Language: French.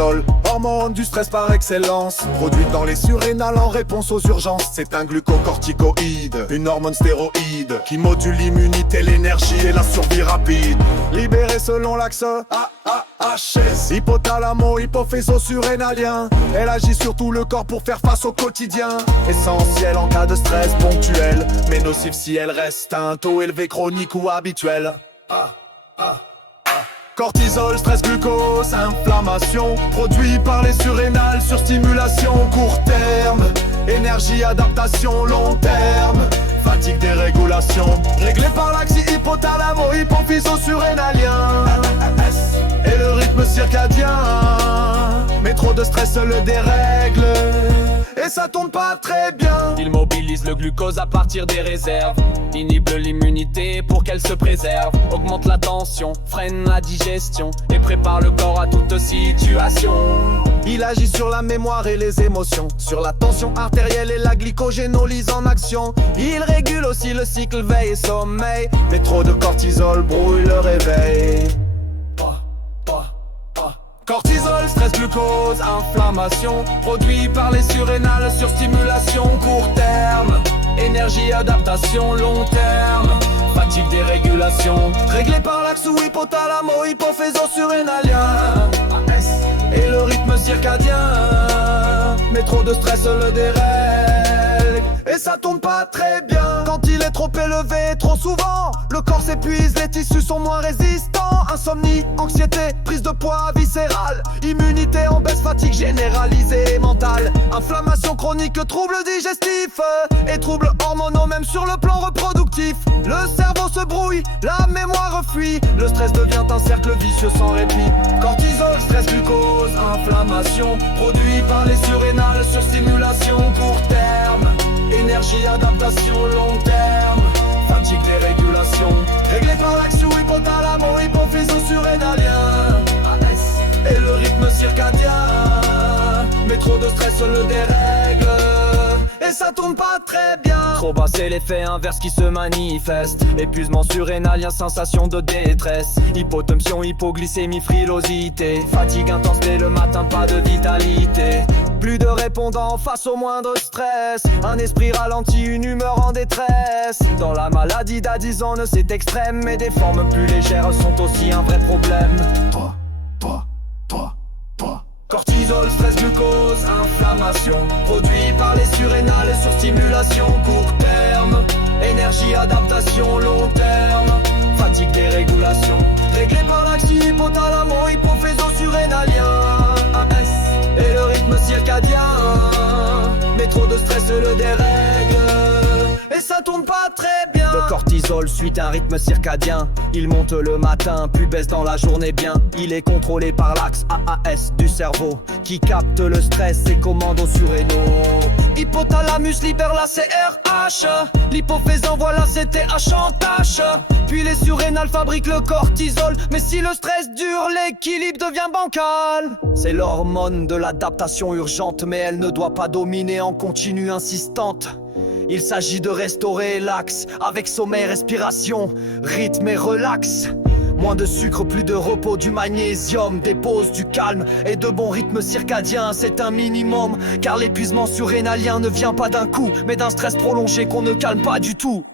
Cortisol, hormone du stress par excellence, produite dans les surrénales en réponse aux urgences. C'est un glucocorticoïde, une hormone stéroïde qui module l'immunité, l'énergie et la survie rapide. Libérée selon l'axe AHS, hypothalamo-hypophyso-surrénalien. Elle agit sur tout le corps pour faire face au quotidien. Essentielle en cas de stress ponctuel, mais nocif si elle reste un taux élevé chronique ou habituel. Cortisol, stress, glucose, inflammation, produit par les surrénales sur stimulation court terme. Énergie, adaptation long terme, fatigue, dérégulation, réglé par l'axe hypothalamo-hypophyso-surrénalien. Et le rythme circadien, mais trop de stress le dérègle, et ça tourne pas très bien. Il mobilise le glucose à partir des réserves, inhibe l'immunité pour qu'elle se préserve, augmente la tension, freine la digestion et prépare le corps à toute situation. Il agit sur la mémoire et les émotions, sur la tension artérielle et la glycogénolyse en action. Il régule aussi le cycle veille et sommeil, mais trop de cortisol brouille le réveil. Cortisol, stress, glucose, inflammation, produit par les surrénales sur stimulation court terme. Énergie, adaptation long terme, fatigue, dérégulation, réglé par l'axe hypothalamo-hypophyso-surrénalien. Et le rythme circadien, mais trop de stress le dérègle, et ça tourne pas très bien. Quand il est trop élevé, trop souvent, le corps s'épuise, les tissus sont moins résistants. Insomnie, anxiété, prise de poids viscérale, immunité en baisse, fatigue généralisée et mentale, inflammation chronique, troubles digestifs et troubles hormonaux même sur le plan reproductif. Le cerveau se brouille, la mémoire fuit, le stress devient un cercle vicieux sans répit. Cortisol, stress, glucose, inflammation, produit par les surrénales sur stimulation court terme. Énergie, adaptation long terme, fatigue, dérégulation, réglé par l'axe hypothalamo-hypophyso-surrénalien. Et le rythme circadien, mais trop de stress le dérègle, et ça tourne pas très bien. Trop bas, c'est l'effet inverse qui se manifeste, épuisement surrénalien, sensation de détresse, hypotension, hypoglycémie, frilosité, fatigue intense dès le matin, pas de vitalité, plus de répondants face au moindre stress, un esprit ralenti, une humeur en détresse. Dans la maladie d'Addison, c'est extrême, mais des formes plus légères sont aussi un vrai problème. Cortisol, stress, glucose, inflammation, produit par les surrénales sur stimulation court terme. Énergie, adaptation long terme, fatigue, dérégulation, réglé par l'axe hypothalamo-hypophyso-surrénalien. Et le rythme circadien, mais trop de stress le dérègle, et ça tourne pas très bien. Le cortisol suit un rythme circadien, il monte le matin puis baisse dans la journée bien. Il est contrôlé par l'axe AAS du cerveau qui capte le stress et commande aux surrénaux. Hypothalamus libère la CRH, l'hypophyse envoie la CTH en tâche, puis les surrénales fabriquent le cortisol. Mais si le stress dure, l'équilibre devient bancal. C'est l'hormone de l'adaptation urgente, mais elle ne doit pas dominer en continu insistante. Il s'agit de restaurer l'axe avec sommeil, respiration, rythme et relax. Moins de sucre, plus de repos, du magnésium, des pauses, du calme et de bons rythmes circadiens, c'est un minimum. Car l'épuisement surrénalien ne vient pas d'un coup, mais d'un stress prolongé qu'on ne calme pas du tout.